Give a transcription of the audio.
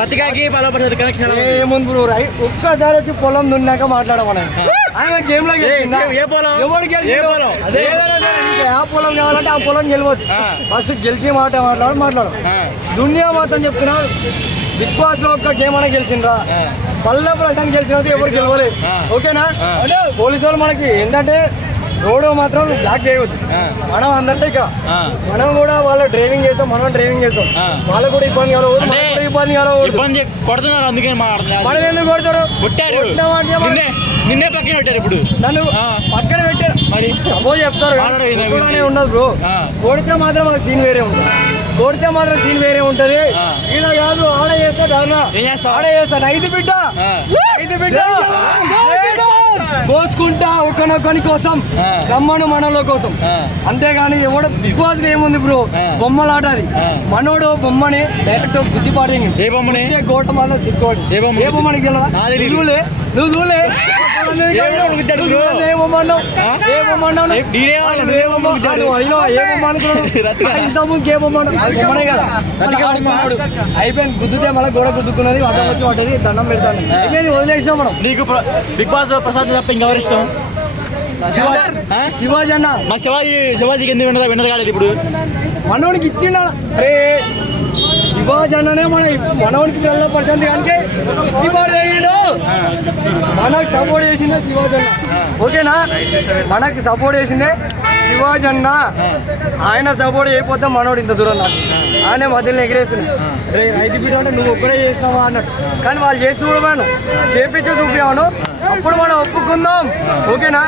రతికాకి connection ఏముంది bro, ఒక్కసారి వచ్చి పొలం దున్నాక మాట్లాడమని ఆమె గేమ్ లో ఆ పొలం కావాలంటే ఆ పొలం గెలవచ్చు. ఫస్ట్ గెలిచి మాట్లాడు దునియా మొత్తం చెప్తున్నా. బిగ్ బాస్ లో ఒక్క గేమ్ అనే గెలిచిండ్రా, పల్లె ప్రశాంత్ గెలిచినది ఎవరు గెలవలేదు. ఓకేనా, అంటే పోలీసు వాళ్ళు మనకి ఏంటంటే రోడ్ మాత్రం బ్లాక్ చేయవద్దు. మనం అందరితో ఇక మనం కూడా వాళ్ళు డ్రైవింగ్ చేస్తాం, మనం డ్రైవింగ్ చేస్తాం, వాళ్ళకు కూడా ఇబ్బంది కలవద్దు, ఇబ్బంది కలవద్దు. కొడుతున్నారు అందుకే మనం ఎందుకు కొడతారు? నిన్నే పక్కన పెట్టారు, ఇప్పుడు నన్ను పక్కన పెట్టారు. మరి సపోజ్ చెప్తారు ఉండదు బ్రో, కొడితే మాత్రం అది సీన్ వేరే ఉంటుంది, కొడితే మాత్రం సీన్ వేరే ఉంటది. ఇలా కాదు ఆడ చేస్తాడు, ఆడ చేస్తాడు. ఐదు బిడ్డ కోసుకుంటా ఒకనొకని కోసం, రమ్మను మనలో కోసం. అంతేగాని ఎవడో బిగ్ బాస్ ఏముంది బ్రో, బొమ్మలాట అది. మనోడు బొమ్మని డైరెక్ట్ బుద్ధి పాటింగ్ ఏ బొమ్మని గోట మాత్రం చిక్కోడు. ఏ బొమ్మని గెలవా నువ్వు చూలే అయిపోయింది. గుద్దుతే మళ్ళీ గోడ గుద్దుకున్నది, అడ్డం వచ్చి పడ్డది, దండం పెడతాను అయిపోయింది, వదిలేసినాం మనం. నీకు బిగ్ బాస్ ప్రసాద్ తప్ప ఇంకెవరు ఇష్టం? శివాజీ అన్న. మా శివాజీకి ఎందుకు విన్నర్ కాలేదు? ఇప్పుడు మనోడికి ఇచ్చిండ. అరే శివాజీ అన్ననే మనోడికి వెళ్ళ ప్రశాంత్ కానీ మనకు సపోర్ట్ చేసిందే శివాజీ అన్న. ఓకేనా, మనకి సపోర్ట్ చేసిందే శివాజీ అన్న. ఆయన సపోర్ట్ చేయకపోతే మనోడు ఇంత దూరం నాకు ఆయన మధ్యలో ఎగిరేస్తున్నాడు. రే ఐదు బిడ్డ అంటే నువ్వు ఒక్కడే చేసినావా అన్నట్టు. కానీ వాళ్ళు చేసి చూడమను, చేపించి చూపించాను, అప్పుడు మనం ఒప్పుకుందాం. ఓకేనా.